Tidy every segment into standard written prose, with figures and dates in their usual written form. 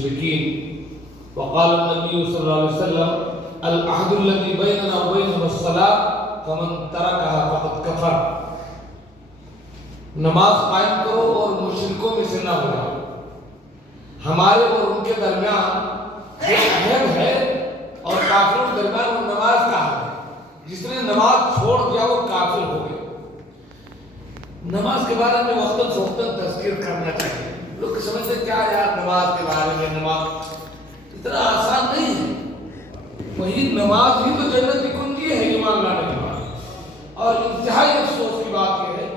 المشركين. وقال النبي صلى الله عليه وسلم العهد الذي بيننا وبينهم الصلاة فمن تركها فقد كفر. نماز قائم کرو اور مشرکوں میں سے نہ ہو جاؤ. ہمارے اور ان کے درمیان ایک عہد ہے اور کافروں کے درمیان وہ نماز کا ہے. جس نے نماز چھوڑ دیا وہ کافر ہو گیا. نماز کے بارے میں وقتاً فوقتاً تذکیر کرنا چاہیے. لوگ سمجھتے کیا یار نماز کے بارے میں، نماز اتنا آسان نہیں ہے. وہی نماز ہی تو جنت کی کنجی ہے ایمان لانے کے بعد. اور انتہائی افسوس کی بات یہ ہے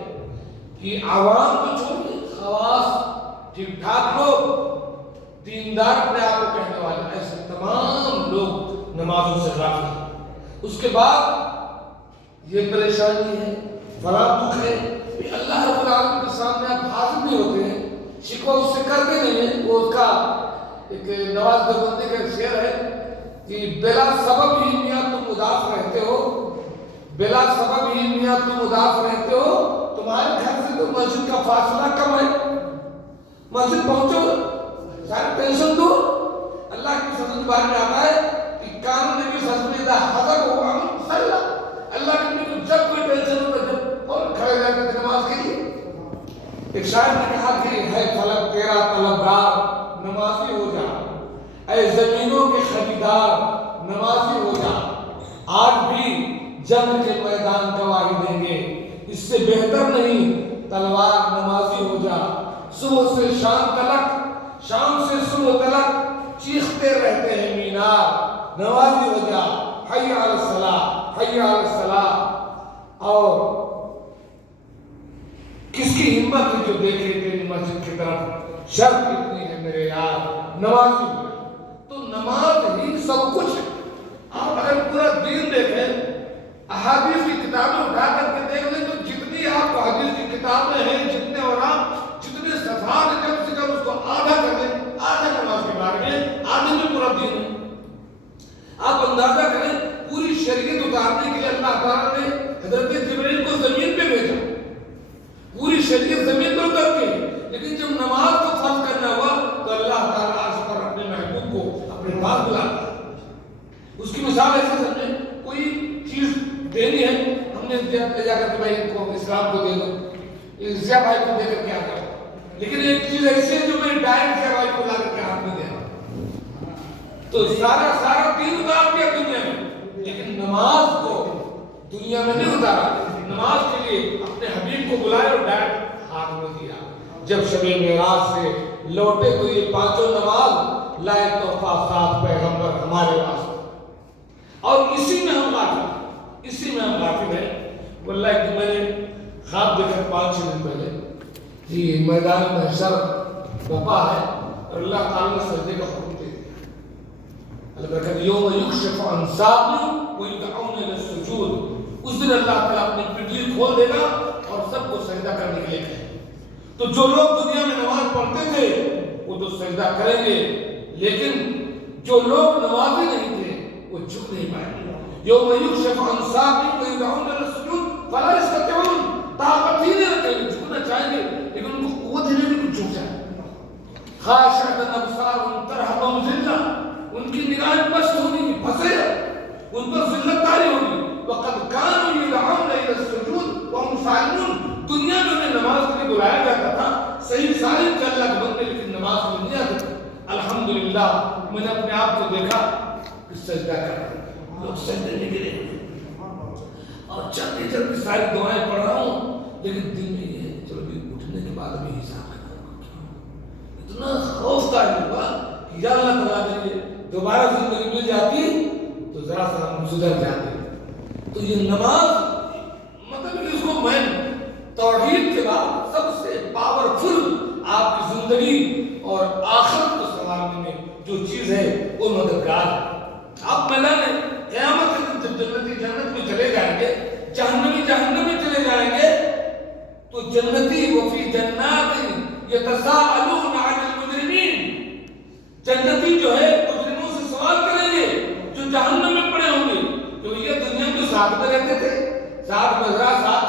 کہ عوام کو چھوڑ خواص ٹھیک ٹھاک لوگ، دیندار اپنے آپ کو کہنے والے، ایسے تمام لوگ نمازوں سے غافل ہیں. اس کے بعد یہ پریشانی ہے، بڑا دکھ ہے کہ اللہ رب العالمین کے سامنے آپ حاضر نہیں ہوتے ہیں، شکوہ اس سے کرتے نہیں ہیں. وہ اس کا ایک نواز دیوبندی کا شعر ہے کہ بلا سبب ہی میاں تم اداس رہتے ہو، بلا سبب ہی میاں تم اداس رہتے ہو. تمہارے گھر سے تو مسجد کا فاصلہ کم ہے، مسجد پہنچو سارے ٹینشن دو. اللہ کی فضل کے بارے میں آتا ہے کہ کام نبی صلی اللہ علیہ وسلم حضر ہو صلی اللہ کے نبی کو جب کوئی ٹینشن ہوتا جب اور کھڑے جاتے تھے نماز کے لیے. ایک شاعر نے کہا کہ ہے فلک تیرا طلبگار نمازی ہو جا، اے زمینوں کے خریدار نمازی ہو جا. آج بھی جنگ کے میدان گواہی دیں گے، اس سے بہتر نہیں تلوار نمازی ہو جا. صبح سے شام تلک، شام سے صبح تلک چیختے رہتے ہیں مینار نمازی ہو جا. حی علی الصلاۃ، حی علی الصلاۃ. اور کس کی ہمت ہے جو دیکھے تیری مسجد کی طرف، شرط اتنی ہے میرے یار نمازی ہو جا. تو نماز ہی سب کچھ ہے. آپ اگر پورا دین دیکھیں، احادیث کی کتابیں اٹھا کر کے دیکھ لیں تو جتنی آپ حدیث کی کتابیں ہیں، جتنے اور آپ جتنے صفحات ہیں، جب سے جب اس کو آدھا کر لیں، آدھا نماز کے بارے میں، آدھے میں پورا دین ہے. آپ اندازہ کریں پوری شریعت اتارنے کے لیے اللہ تعالیٰ نے حضرت جبرائیل کو زمین پہ بھیجا، پوری شریعت زمین پر اترتی ہے. لیکن جب نماز کو فرض کرنا ہوا تو اللہ تعالیٰ عرش پر اپنے محبوب کو اپنے پاس بلاتا. اس کی مثال ایسے سمجھیں، کوئی چیز دینی ہے، ہم نے لے جا کر کے بھائی کو اسلام کو دے دو، ضیاء بھائی کو دے کر کے آ جاؤ. لیکن ایک چیز ایسی ہے جو میں ڈائریکٹ ضیاء بھائی کو لا کر کے ہاتھ میں دے رہا ہوں، تو سارا دین اتار دیا دنیا میں. لیکن نماز کو دنیا میں نہیں اتارا. نماز کے لیے اپنے حبیب کو بلائے اور ڈائریکٹ ہاتھ میں دیا. جب شب معراج سے لوٹے تو یہ پانچوں نماز لائے تحفہ ساتھ پیغمبر ہمارے واسطے. اور اسی میں ہم غافل، اسی میں ہم غافل ہیں. واللہ کہ میں نے خواب دیکھا 5-6 دن پہلے کہ میدان محشر وبا ہے اور اللہ تعالیٰ نے سجدے کا حکم دے دیا. اللہ کہتے یوم یکشف عن ساق ویدعون الی السجود. اس دن اللہ تعالیٰ اپنی پنڈلی کھول دے گا اور سب کو سجدہ کرنے کے لیے کہے. تو جو لوگ دنیا میں نماز پڑھتے تھے وہ تو سجدہ کریں گے، لیکن جو لوگ نمازی نہیں تھے وہ جھک نہیں پائیں گے. یوم یکشف عن ساق ویدعون الی السجود فلا یستطیعون. طاقت ہی نہیں رکھیں گے، جھکنا چاہیں گے لیکن ان کو قوت ہی نہیں کہ جھک جائیں. خاشعۃ ابصارهم ترهقهم ذلہ. ان کی نگاہیں پست ہوگی، پھنسے، ان پر ذلت طاری ہوگی. وقد كانوا يدعون الى السجود وهم سالمون. دنیا میں انہیں نماز کے لیے بلایا جاتا تھا، صحیح سالم کے اللہ کے بندے، لیکن نماز میں نہیں آتے. الحمدللہ میں نے اپنے آپ کو دیکھا کہ سجدہ کر رہا ہوں، لوگ سجدے میں گرے اور چلتے چلتے ساری دعائیں پڑھ رہا ہوں، لیکن دل میں یہ ہے چلو بھی اٹھنے کے بعد ابھی حساب کروں. اتنا خوف کا ہوا کہ یا اللہ تعالیٰ نے دوبارہ زندگی مل جاتی تو ذرا سا ہم سدھر جاتے. تو یہ نماز مطلب اس کو میں توحید کے بعد سب سے پاورفل آپ کی زندگی اور آخرت کو سنوارنے میں جو چیز ہے وہ مددگار ہے. آپ میدان قیامت کے دن جب جنتی جنت میں چلے جائیں گے، جہنمی جہنم میں چلے جائیں گے، تو جنتی وفی جنات یتساءلون عن المجرمین. جنتی جو ہے مجرموں سے سوال کریں گے جو جہنم میں پڑے ہوں گے کہ یہ دنیا میں ساتھ میں رہتے تھے، ساتھ میں ذرا ساتھ